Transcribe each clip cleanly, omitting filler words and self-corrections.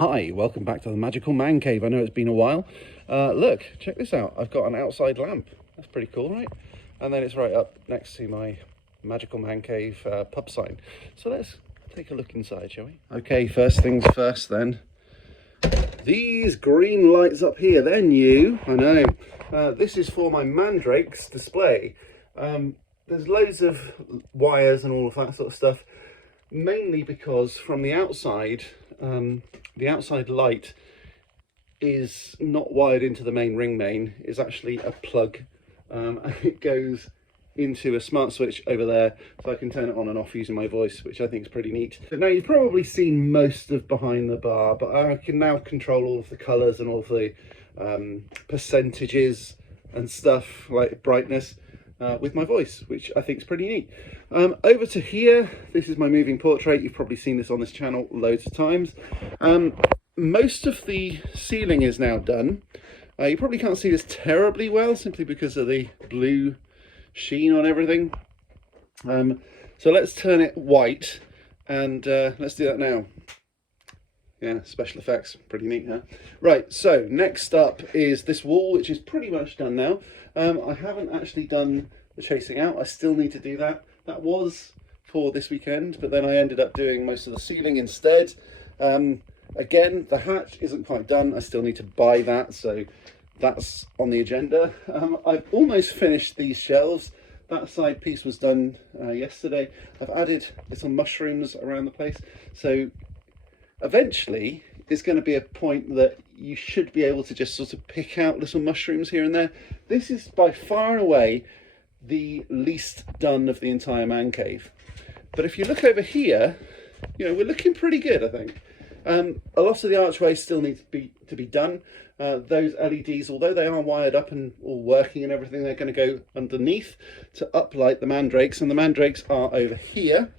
Hi, welcome back to the Magical Man Cave. I know it's been a while. Look, check this out. I've got an outside lamp. That's pretty cool, right? And then it's right up next to my Magical Man Cave pub sign. So let's take a look inside, shall we? Okay, first things first then. These green lights up here, they're new, I know. This is for my mandrakes display. There's loads of wires and all of that sort of stuff, mainly because from the outside light is not wired into the main ring main. It's actually a plug, and it goes into a smart switch over there, so I can turn it on and off using my voice, which I think is pretty neat. Now, you've probably seen most of behind the bar, but I can now control all of the colours and all of the percentages and stuff like brightness with my voice, which I think is pretty neat. Over to here, this is my moving portrait. You've probably seen this on this channel loads of times. Most of the ceiling is now done. You probably can't see this terribly well simply because of the blue sheen on everything. So let's turn it white and let's do that now. Yeah, special effects, pretty neat, huh? Right, so next up is this wall, which is pretty much done now. I haven't actually done the chasing out. I still need to do that. That was for this weekend, but then I ended up doing most of the ceiling instead. Again, the hatch isn't quite done. I still need to buy that, so that's on the agenda. I've almost finished these shelves. That side piece was done yesterday. I've added little mushrooms around the place, so eventually there's going to be a point that you should be able to just sort of pick out little mushrooms here and there. This is by far and away the least done of the entire man cave. But if you look over here, you know, we're looking pretty good, I think. A lot of the archways still need to be done. Those LEDs, although they are wired up and all working and everything, they're going to go underneath to uplight the mandrakes, and the mandrakes are over here.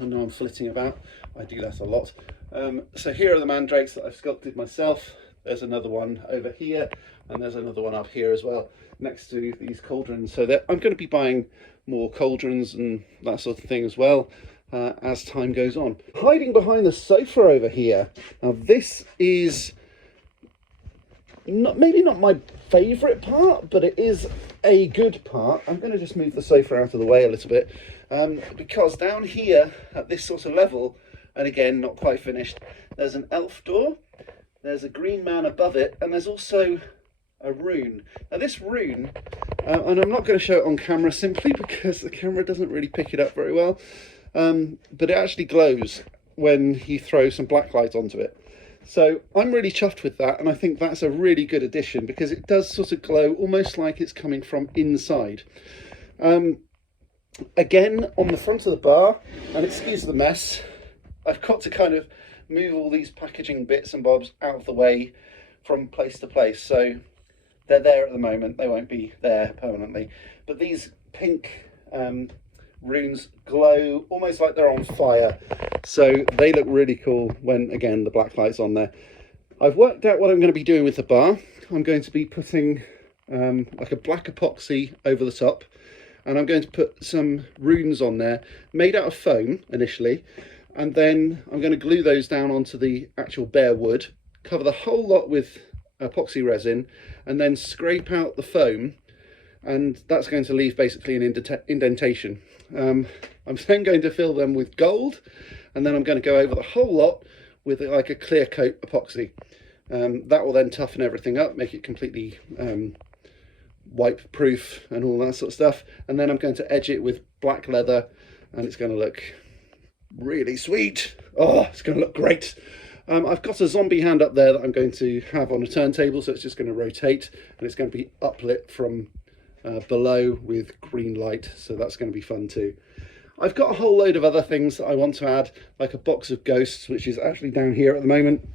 I know I'm flitting about, I do that a lot. So here are the mandrakes that I've sculpted myself. There's another one over here, and there's another one up here as well, next to these cauldrons. So that I'm going to be buying more cauldrons and that sort of thing as well as time goes on. Hiding behind the sofa over here. Now this is maybe not my favourite part, but it is a good part. I'm going to just move the sofa out of the way a little bit, because down here at this sort of level, and again not quite finished, there's an elf door, there's a green man above it, and there's also a rune. Now this rune, and I'm not going to show it on camera simply because the camera doesn't really pick it up very well, but it actually glows when you throw some black light onto it. So I'm really chuffed with that, and I think that's a really good addition because it does sort of glow almost like it's coming from inside. Again, on the front of the bar, and excuse the mess, I've got to kind of move all these packaging bits and bobs out of the way from place to place. So they're there at the moment, they won't be there permanently. But these pink runes glow almost like they're on fire. So they look really cool when, again, the black light's on there. I've worked out what I'm going to be doing with the bar. I'm going to be putting like a black epoxy over the top. And I'm going to put some runes on there, made out of foam initially. And then I'm going to glue those down onto the actual bare wood, cover the whole lot with epoxy resin, and then scrape out the foam. And that's going to leave basically an indentation. I'm then going to fill them with gold, and then I'm going to go over the whole lot with like a clear coat epoxy. That will then toughen everything up, make it completely wipe proof and all that sort of stuff. And then I'm going to edge it with black leather, and it's going to look really sweet. Oh, it's going to look great. I've got a zombie hand up there that I'm going to have on a turntable, so it's just going to rotate, and it's going to be uplit from below with green light, so that's going to be fun too. I've got a whole load of other things that I want to add, like a box of ghosts, which is actually down here at the moment.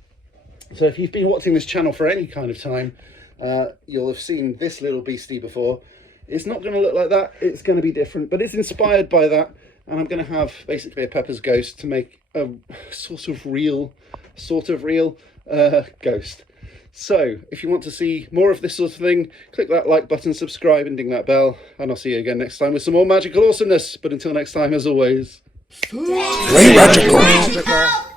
So if you've been watching this channel for any kind of time, you'll have seen this little beastie before. It's not going to look like that, it's going to be different, but it's inspired by that, and I'm going to have basically a Pepper's ghost to make a sort of real ghost. So if you want to see more of this sort of thing, click that like button, subscribe and ding that bell, and I'll see you again next time with some more magical awesomeness. But until next time, as always, Stay magical.